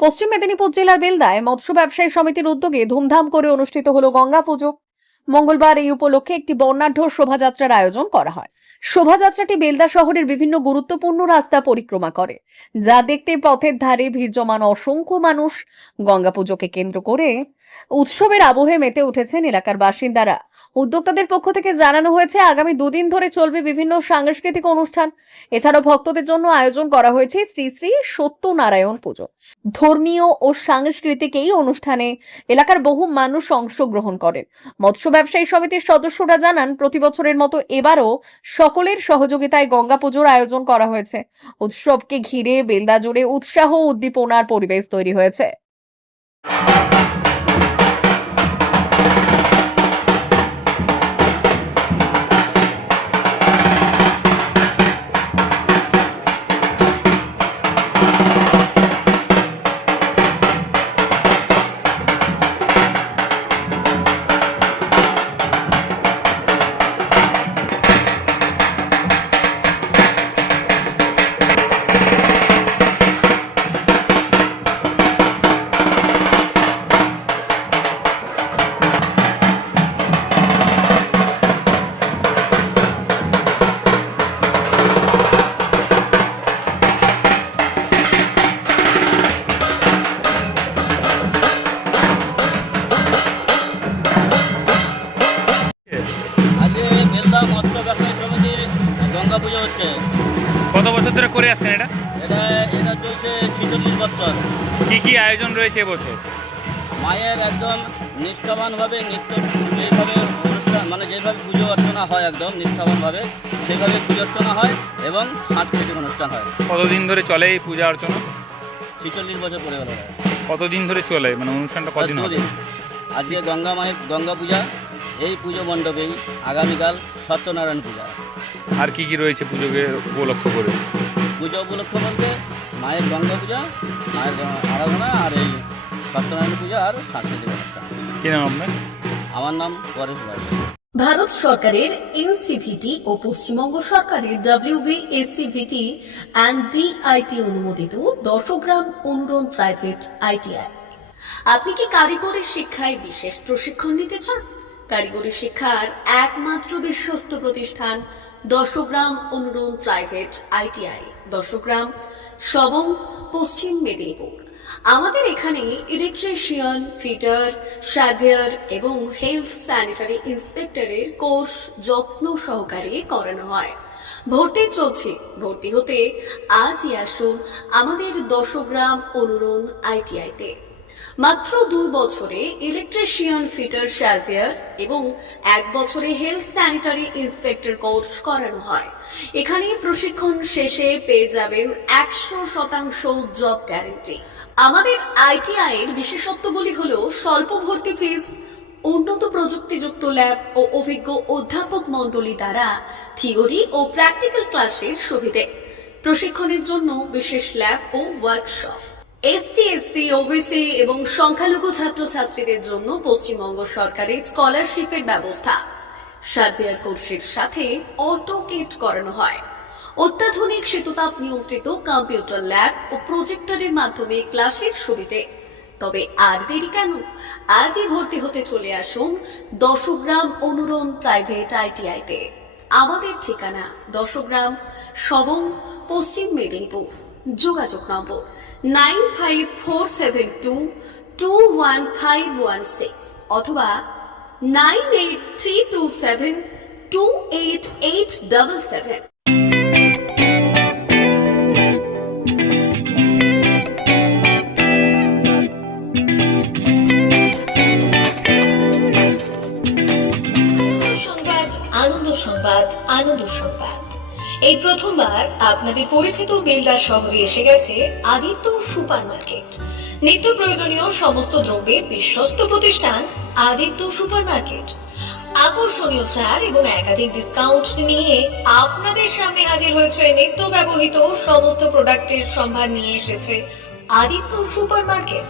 পশ্চিম মেদিনীপুর জেলার বেলদায় মৎস্য ব্যবসায়ী সমিতির উদ্যোগে ধুমধাম করে অনুষ্ঠিত হলো গঙ্গা পুজো। মঙ্গলবার এই উপলক্ষে একটি বর্ণাঢ্য শোভাযাত্রার আয়োজন করা হয়। শোভাযাত্রাটি বেলদা শহরের বিভিন্ন গুরুত্বপূর্ণ রাস্তা পরিক্রমা করে, যা দেখতে পথের ধারে ভিড় জমানো অসংখ্য মানুষ। গঙ্গা পুজোকে কেন্দ্র করে উৎসবের আবহে মেতে উঠেছেন এলাকার বাসিন্দারা। উদ্যোক্তাদের পক্ষ থেকে জানানো হয়েছে, আগামী দুদিন ধরে চলবে বিভিন্ন সাংস্কৃতিক অনুষ্ঠান। এছাড়াও ভক্তদের জন্য আয়োজন করা হয়েছে শ্রী শ্রী সত্যনারায়ণ পুজো। ধর্মীয় ও সাংস্কৃতিক এই অনুষ্ঠানে এলাকার বহু মানুষ অংশগ্রহণ করেন। মৎস্য ব্যবসায়ী সমিতির সদস্যরা জানান, প্রতি বছরের মতো এবারও সকলের সহযোগিতায় গঙ্গা পুজোর আয়োজন করা হয়েছে। উৎসবকে ঘিরে বেলদা জুড়ে উৎসাহ ও উদ্দীপনার পরিবেশ তৈরি হয়েছে। আজকে বেলদা মৎস্য ব্যবসায়ী সমিতির গঙ্গা পুজো হচ্ছে। কত বছর ধরে করে আসছেন এটা? এটা চলছে 46 বছর। কি কি আয়োজন রয়েছে এবছর? মায়ের একদম নিষ্ঠাবানভাবে নিত্য যেভাবে অনুষ্ঠান, মানে যেভাবে পুজো অর্চনা হয় একদম নিষ্ঠাবানভাবে সেইভাবে পুজো অর্চনা হয় এবং সাংস্কৃতিক অনুষ্ঠান হয়। কতদিন ধরে চলে এই পূজা অর্চনা? 46 বছর পরে গেল। কতদিন ধরে চলে, মানে অনুষ্ঠানটা কদিন হবে? আজকে গঙ্গা মায়ের গঙ্গা পূজা, এই পুজো মণ্ডপেই আগামীকাল সত্যনারায়ণ পূজা। আর কি কি রয়েছে পুজোকে উপলক্ষ করে? পুজো উপলক্ষ বলতে মায়ের গঙ্গা পূজা, মায়ের আরাধনা, আর এই সত্যনারায়ণ পূজা আর সাংস্কৃতিক অনুষ্ঠান। কি নাম আপনার? আমার নাম পরেশ দাস। ভারত সরকারের এনসিভিটি ও পশ্চিমবঙ্গ সরকারের WBSCVT অ্যান্ড DIT অনুমোদিত 10 গ্রাম অনুরণ প্রাইভেট ITI। আপনি কি কারিগরি শিক্ষায় বিশেষ প্রশিক্ষণ নিতে চান? কারিগরি শিক্ষার একমাত্র বিশ্বস্ত প্রতিষ্ঠান 10 গ্রাম অনুরণ প্রাইভেট ITI, 10 গ্রাম, সবং, পশ্চিম মেদিনীপুর। আমাদের এখানে ইলেকট্রিশিয়ান, ফিটার, সার্ভেয়ার এবং হেলথ স্যানিটারি ইন্সপেক্টরের কোর্স যত্ন সহকারে করানো হয়। ভর্তি চলছে। ভর্তি হতে আজই আসুন আমাদের 10 গ্রাম অনুরণ ITI-তে। মাত্র 2 বছরে ইলেকট্রিশিয়ান, ফিটার, সার্ভেয়ার এবং 1 বছরে হেলথ স্যানিটারি ইন্সপেক্টর কোর্স করানো হয়। এখানে প্রশিক্ষণ শেষে পেয়ে যাবেন 100% জব গ্যারান্টি। আমাদের ITI এর বিশেষত্বগুলি হলো স্বল্প ভর্তি ফিস, উন্নত প্রযুক্তিযুক্ত ল্যাব ও অভিজ্ঞ অধ্যাপক মণ্ডলী দ্বারা থিওরি ও প্র্যাকটিক্যাল ক্লাসের সুবিধে, প্রশিক্ষণের জন্য বিশেষ ল্যাব ও ওয়ার্কশপ। ST, SC, OBC এবং সংখ্যালঘু ছাত্রছাত্রীদের জন্য পশ্চিমবঙ্গ সরকারের স্কলারশিপের ব্যবস্থা। সার্ভেয়ার কোর্সের সাথে অটোকেট করানো হয়। অত্যাধুনিক শীততাপ নিয়ন্ত্রিত কম্পিউটার ল্যাব ও প্রজেক্টরের মাধ্যমে ক্লাসের সুবিধে। তবে আর দেরি কেন? আজই ভর্তি হতে চলে আসুন 10 গ্রাম অনুরণ প্রাইভেট ITI-তে। আমাদের ঠিকানা 10 গ্রাম, সবং, পশ্চিম মেদিনীপুর। যোগাযোগ নম্বর 9547221516 অথবা 9832728877। আনন্দ সংবাদ, আনন্দ সংবাদ। এই প্রথমবার আপনাদের পরিচিত বেলদা শহরে এসে গেছে আদিত্য সুপার মার্কেট। নিত্য প্রয়োজনীয় সমস্ত দ্রব্যের বিশ্বস্ত প্রতিষ্ঠান আদিত্য সুপার মার্কেট। আকর্ষণীয় ছাড় এবং একাধিক ডিসকাউন্ট নিয়ে আপনাদের সামনে হাজির হয়েছে। নিত্য ব্যবহৃত সমস্ত প্রোডাক্টের সম্ভার নিয়ে এসেছে আদিত্য সুপার মার্কেট।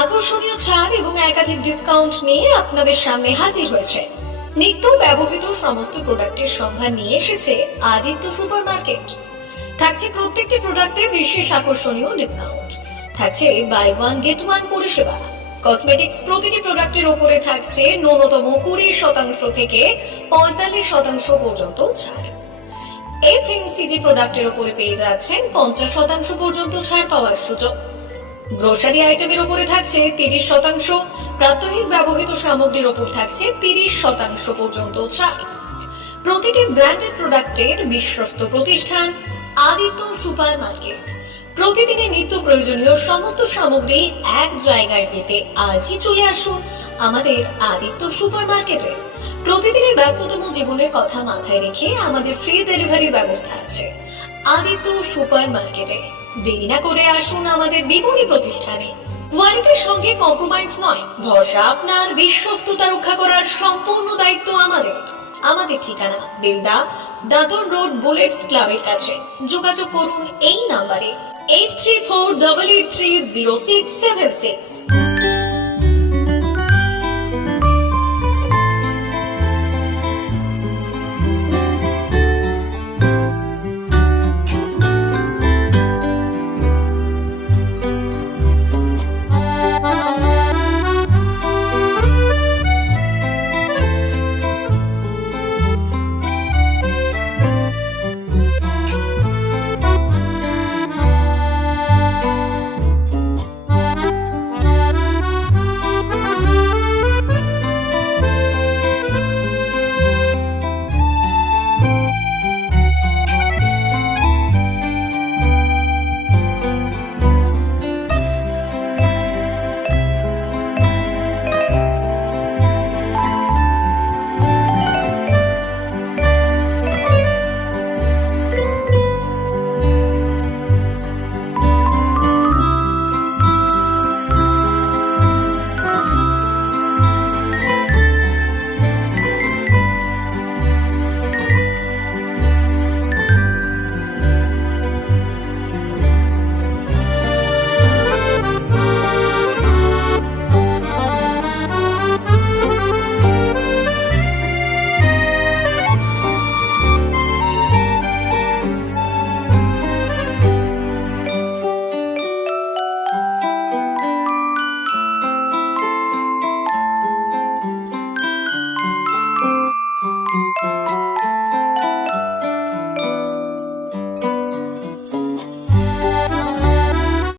আকর্ষণীয় ছাড় এবং একাধিক ডিসকাউন্ট নিয়ে আপনাদের সামনে হাজির হয়েছে। নিত্য ব্যবহৃত সমস্ত প্রোডাক্টের সম্ভার নিয়ে এসেছে আদিত্য সুপার মার্কেট। থাকছে প্রত্যেকটি প্রোডাক্টে বিশেষ আকর্ষণীয় ডিসকাউন্ট। থাকছে বাই ওয়ান গেট ওয়ান পরিষেবা। কসমেটিক্স প্রতিটি প্রোডাক্টের উপরে থাকছে ন্যূনতম 20% থেকে 45% পর্যন্ত ছাড়। এফএমসিজি প্রোডাক্টের উপরে পেয়ে যাচ্ছেন 50% পর্যন্ত ছাড় পাওয়ার সুযোগ। গ্রোসারি আইটেমের উপরে থাকছে 30%, প্রাত্যহিক ব্যবহৃত সামগ্রীর উপর থাকছে 30% পর্যন্ত ছাড়। প্রতিটি ব্র্যান্ডেড প্রোডাক্টের বিশ্বস্ত প্রতিষ্ঠান আদিত্য সুপার মার্কেট। প্রতিদিনের নিত্য প্রয়োজনীয় সমস্ত সামগ্রী এক জায়গায় পেতে আজই চলে আসুন আমাদের আদিত্য সুপার মার্কেটে। প্রতিদিনের ব্যস্ততম জীবনের কথা মাথায় রেখে আমাদের ফ্রি ডেলিভারির ব্যবস্থা আছে আদিত্য সুপার মার্কেটে। দেরি না করে আসুন আমাদের বিপণী প্রতিষ্ঠানে। কোয়ালিটির সঙ্গে কম্প্রোমাইজ নয়, ভরসা আপনার, বিশ্বস্ততা রক্ষা করার সম্পূর্ণ দায়িত্ব আমাদের। আমাদের ঠিকানা বেলদা, দাঁতন রোড, বুলেটস ক্লাবের কাছে। যোগাযোগ করুন এই নাম্বারে 8348830676।